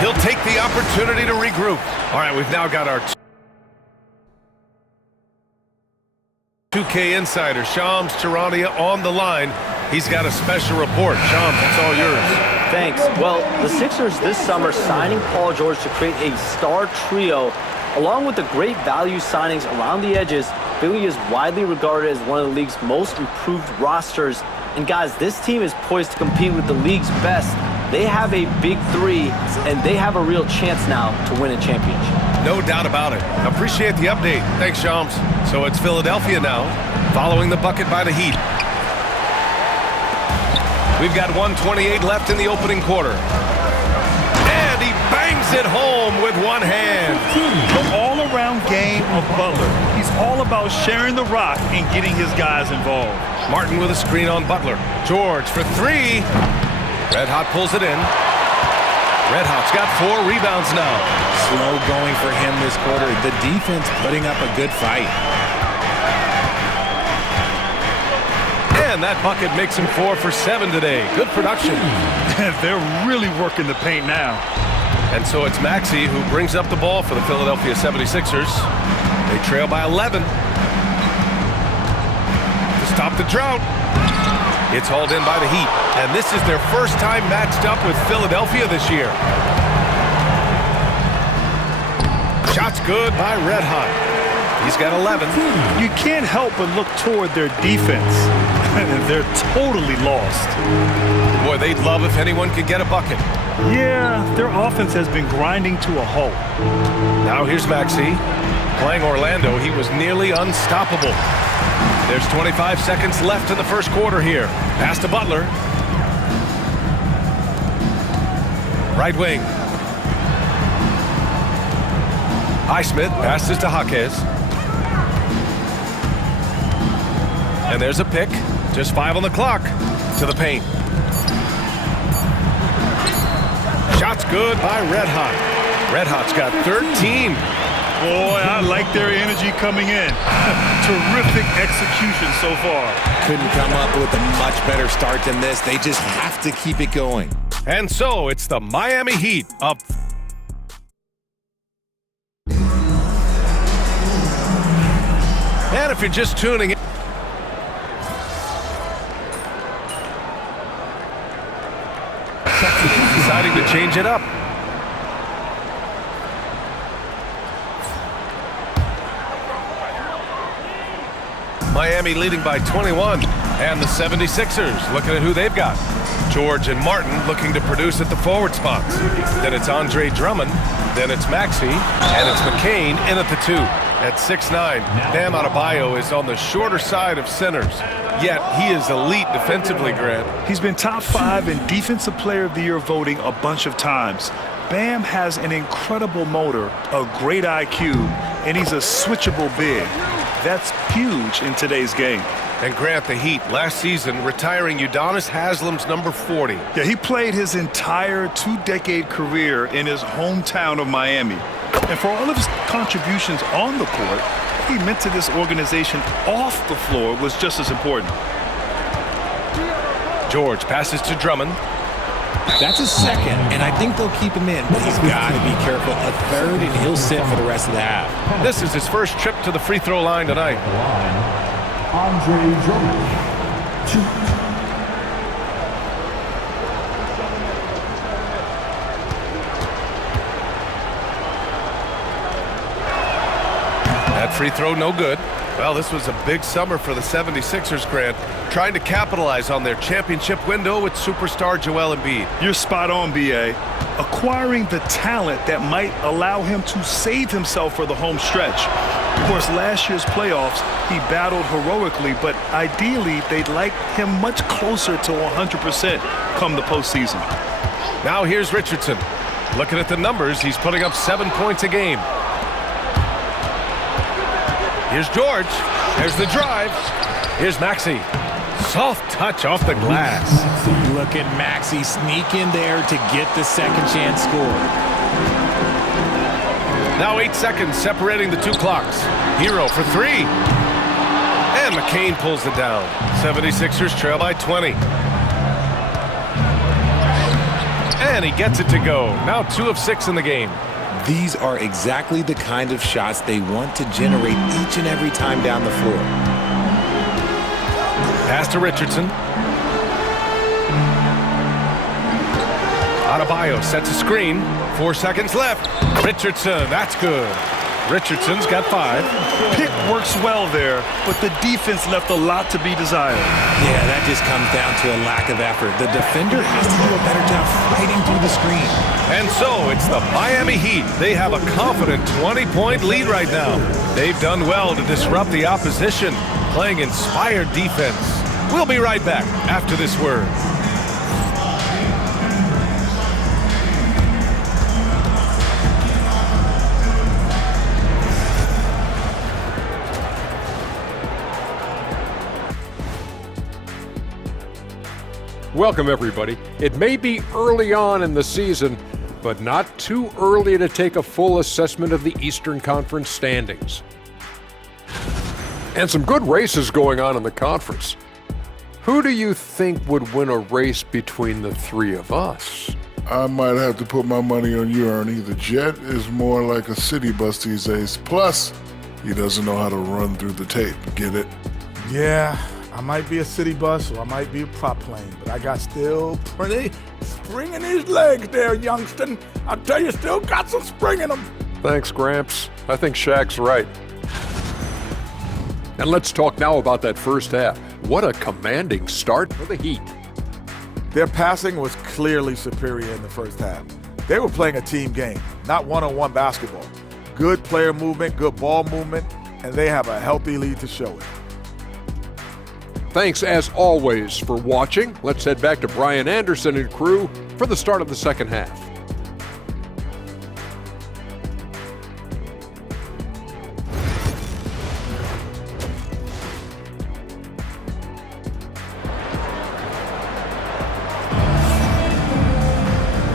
He'll take the opportunity to regroup. All right, we've now got our 2K insider, Shams Charania, on the line. He's got a special report. Shams, it's all yours. Thanks. Well, the Sixers this summer signing Paul George to create a star trio, along with the great value signings around the edges. Philly is widely regarded as one of the league's most improved rosters. And guys, this team is poised to compete with the league's best. They have a big three, and they have a real chance now to win a championship. No doubt about it. Appreciate the update. Thanks, Shams. So it's Philadelphia now, following the bucket by the Heat. We've got 1:28 left in the opening quarter. And he bangs it home with one hand. The all-around game of Butler. He's all about sharing the rock and getting his guys involved. Martin with a screen on Butler. George for three. Red Hot pulls it in. Red Hot's got 4 rebounds now. Slow going for him this quarter. The defense putting up a good fight. And that bucket makes him 4 for 7 today. Good production. They're really working the paint now. And so it's Maxey who brings up the ball for the Philadelphia 76ers. They trail by 11. To stop the drought. It's hauled in by the Heat. And this is their first time matched up with Philadelphia this year. Shot's good by Red Hot. He's got 11. You can't help but look toward their defense. They're totally lost. Boy, they'd love if anyone could get a bucket. Yeah, their offense has been grinding to a halt. Now here's Maxey. Playing Orlando, he was nearly unstoppable. There's 25 seconds left in the first quarter here. Pass to Butler. Right wing. Highsmith passes to Jaquez. And there's a pick. Just 5 on the clock. To the paint. Shot's good by Red Hot. Red Hot's got 13. Boy, I like their energy coming in. Terrific execution so far. Couldn't come up with a much better start than this. They just have to keep it going. And so it's the Miami Heat up. And if you're just tuning in, deciding to change it up. Miami leading by 21. And the 76ers looking at who they've got. George and Martin looking to produce at the forward spots. Then it's Andre Drummond. Then it's Maxey. And it's McCain in at the 2. At 6'9", Bam Adebayo is on the shorter side of centers. Yet he is elite defensively, Grant. He's been top 5 in Defensive Player of the Year voting a bunch of times. Bam has an incredible motor, a great IQ, and he's a switchable big. That's huge in today's game. And Grant, the Heat, last season retiring Udonis Haslem's number 40. Yeah, he played his entire 2-decade career in his hometown of Miami. And for all of his contributions on the court, what he meant to this organization off the floor was just as important. George passes to Drummond. That's a second, and I think they'll keep him in, but he's got to be careful. A third, and he'll sit for the rest of the half. This is his first trip to the free throw line tonight. Andre Drummond, shoot. That free throw no good. Well, this was a big summer for the 76ers, Grant, trying to capitalize on their championship window with superstar Joel Embiid. You're spot on, B.A. Acquiring the talent that might allow him to save himself for the home stretch. Of course, last year's playoffs, he battled heroically, but ideally, they'd like him much closer to 100% come the postseason. Now here's Richardson. Looking at the numbers, he's putting up 7 points a game. Here's George. There's the drive. Here's Maxey. Soft touch off the glass. Look at Maxey sneak in there to get the second chance score. Now 8 seconds separating the 2 clocks. Hero for 3. And McCain pulls it down. 76ers trail by 20. And he gets it to go. Now 2 of 6 in the game. These are exactly the kind of shots they want to generate each and every time down the floor. Pass to Richardson. Adebayo sets a screen. 4 seconds left. Richardson, that's good. Richardson's got 5. Pick works well there, but the defense left a lot to be desired. Yeah, that just comes down to a lack of effort. The defender has to do a better job fighting through the screen. And so it's the Miami Heat. They have a confident 20-point lead right now. They've done well to disrupt the opposition, playing inspired defense. We'll be right back after this word. Welcome, everybody. It may be early on in the season, but not too early to take a full assessment of the Eastern Conference standings. And some good races going on in the conference. Who do you think would win a race between the three of us? I might have to put my money on you, Ernie. The Jet is more like a city bus these days. Plus, he doesn't know how to run through the tape. Get it? Yeah, I might be a city bus or I might be a prop plane, but I got still pretty spring in his legs there, youngster. I tell you, still got some spring in them. Thanks, Gramps. I think Shaq's right. And let's talk now about that first half. What a commanding start for the Heat. Their passing was clearly superior in the first half. They were playing a team game, not one-on-one basketball. Good player movement, good ball movement, and they have a healthy lead to show it. Thanks, as always, for watching. Let's head back to Brian Anderson and crew for the start of the second half.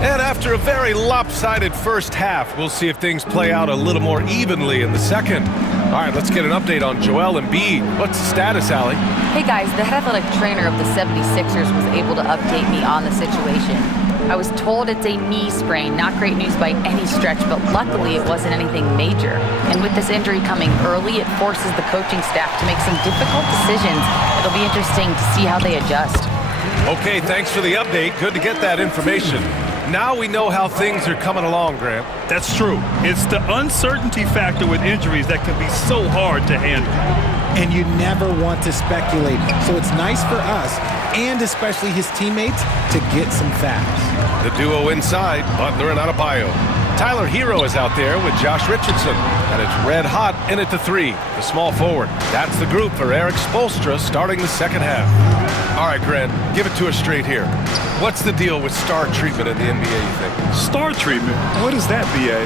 And after a very lopsided first half, we'll see if things play out a little more evenly in the second. All right, let's get an update on Joel Embiid. What's the status, Allie? Hey guys, the head athletic trainer of the 76ers was able to update me on the situation. I was told it's a knee sprain, not great news by any stretch, but luckily it wasn't anything major. And with this injury coming early, it forces the coaching staff to make some difficult decisions. It'll be interesting to see how they adjust. Okay, thanks for the update. Good to get that information. Now we know how things are coming along, Grant. That's true. It's the uncertainty factor with injuries that can be so hard to handle. And you never want to speculate. So it's nice for us, and especially his teammates, to get some facts. The duo inside, Butler and Adebayo. Tyler Hero is out there with Josh Richardson, and it's red hot in at the 3, the small forward. That's the group for Eric Spoelstra starting the second half. All right, Grant, give it to us straight here. What's the deal with star treatment in the NBA, you think? Star treatment? What is that, B.A.?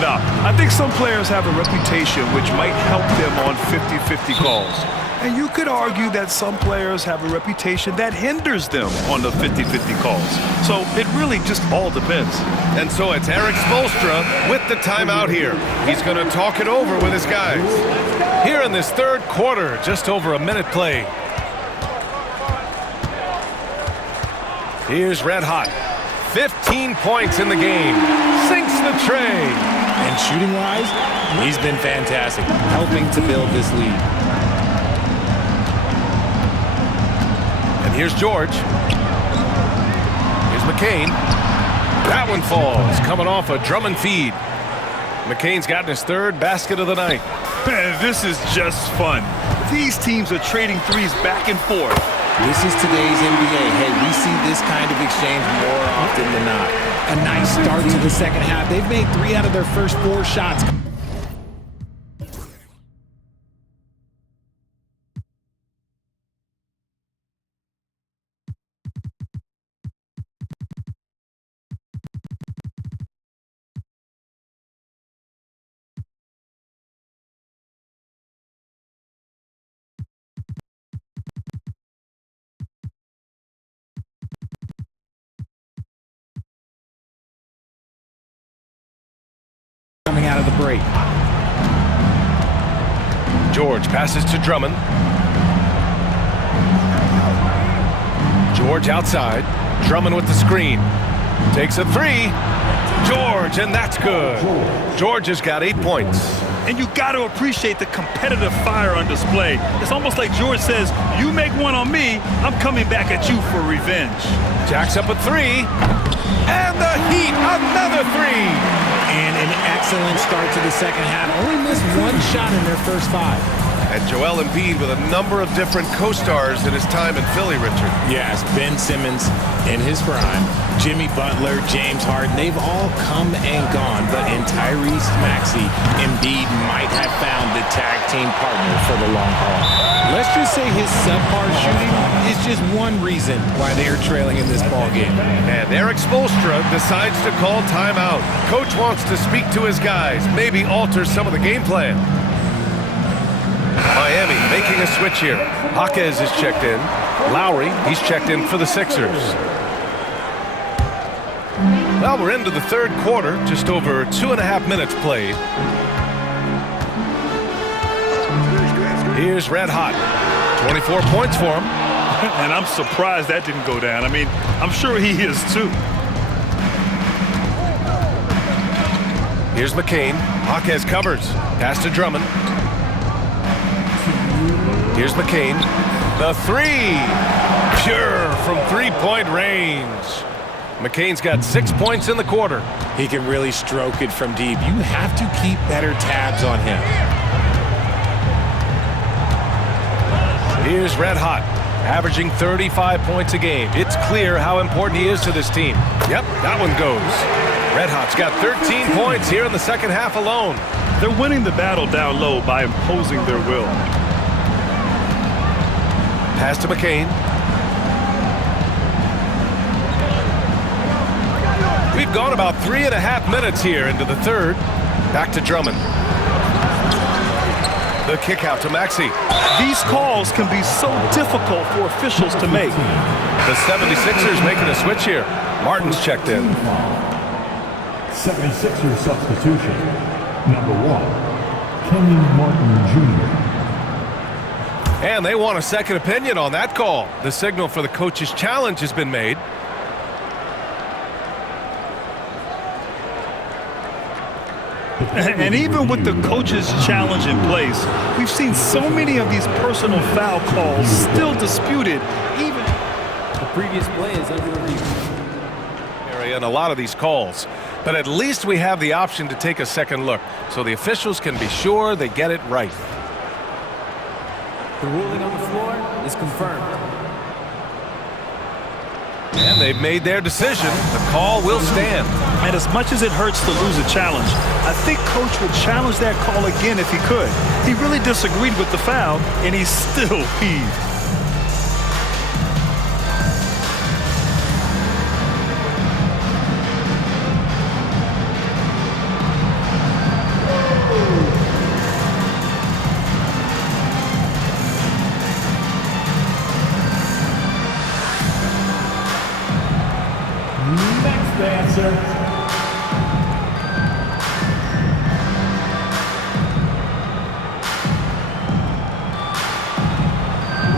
Nah, I think some players have a reputation which might help them on 50-50 calls. And you could argue that some players have a reputation that hinders them on the 50-50 calls. So it really just all depends. And so it's Eric Spoelstra with the timeout here. He's going to talk it over with his guys. Here in this third quarter, just over a minute play. Here's Red Hot. 15 points in the game. Sinks the tray. And shooting-wise, he's been fantastic, helping to build this lead. And here's George. Here's McCain. That one falls, coming off a Drummond feed. McCain's gotten his third basket of the night. Man, this is just fun. These teams are trading threes back and forth. This is today's NBA. Hey, we see this kind of exchange more often than not. A nice start to the second half. They've made 3 out of their first 4 shots. Coming out of the break. George passes to Drummond. George outside. Drummond with the screen. Takes a three. George, and that's good. George has got 8 points. And you got to appreciate the competitive fire on display. It's almost like George says, you make one on me, I'm coming back at you for revenge. Jacks up a three. And the Heat, another three. And an excellent start to the second half. Only missed one shot in their first 5. And Joel Embiid with a number of different co-stars in his time in Philly, Richard. Yes, Ben Simmons in his prime, Jimmy Butler, James Harden, they've all come and gone, but in Tyrese Maxey, Embiid might have found the tag team partner for the long haul. Let's just say his subpar shooting is just one reason why they are trailing in this ball game. And Eric Spoelstra decides to call timeout. Coach wants to speak to his guys, maybe alter some of the game plan. Miami making a switch here. Jaquez is checked in. Lowry, he's checked in for the Sixers. Well, we're into the third quarter, just over 2.5 minutes played. Here's Red Hot. 24 points for him. And I'm surprised that didn't go down. I mean, I'm sure he is too. Here's McCain. Jaquez covers. Pass to Drummond. Here's McCain. The three. Pure from three-point range. McCain's got 6 points in the quarter. He can really stroke it from deep. You have to keep better tabs on him. Here's Red Hot, averaging 35 points a game. It's clear how important he is to this team. Yep, that one goes. Red Hot's got 13 points here in the second half alone. They're winning the battle down low by imposing their will. Pass to McCain. We've gone about 3.5 minutes here into the third. Back to Drummond. The kick out to Maxey. These calls can be so difficult for officials to make. The 76ers making a switch here. Martin's checked in. 76ers substitution. Number 1, Kenyon Martin Jr. And they want a second opinion on that call. The signal for the coach's challenge has been made. And even with the coach's challenge in place, we've seen so many of these personal foul calls still disputed. Even the previous play is under review. And a lot of these calls. But at least we have the option to take a second look, so the officials can be sure they get it right. The ruling on the floor is confirmed. And they've made their decision. The call will stand. And as much as it hurts to lose a challenge, I think Coach would challenge that call again if he could. He really disagreed with the foul, and he's still peeved. Answer.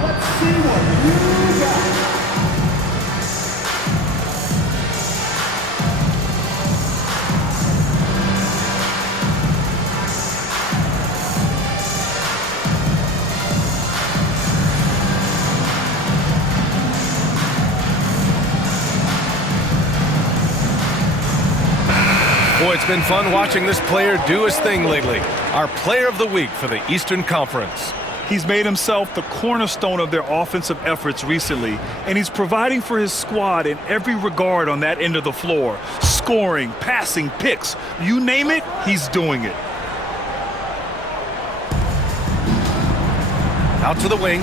Let's see what you got. Boy, it's been fun watching this player do his thing lately. Our player of the week for the Eastern Conference. He's made himself the cornerstone of their offensive efforts recently, and he's providing for his squad in every regard on that end of the floor. Scoring, passing, picks, you name it, he's doing it. Out to the wing.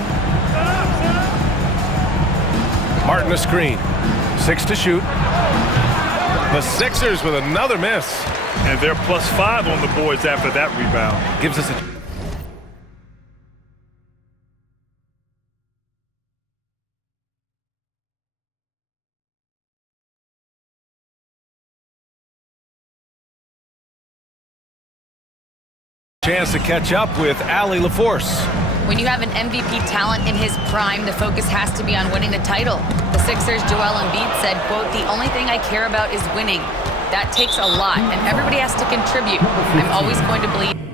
Martin a screen. 6 to shoot. The Sixers with another miss. And they're +5 on the boards after that rebound. Gives us a... chance to catch up with Allie LaForce. When you have an MVP talent in his prime, the focus has to be on winning the title. The Sixers' Joel Embiid said, quote, "The only thing I care about is winning. That takes a lot, and everybody has to contribute. I'm always going to believe."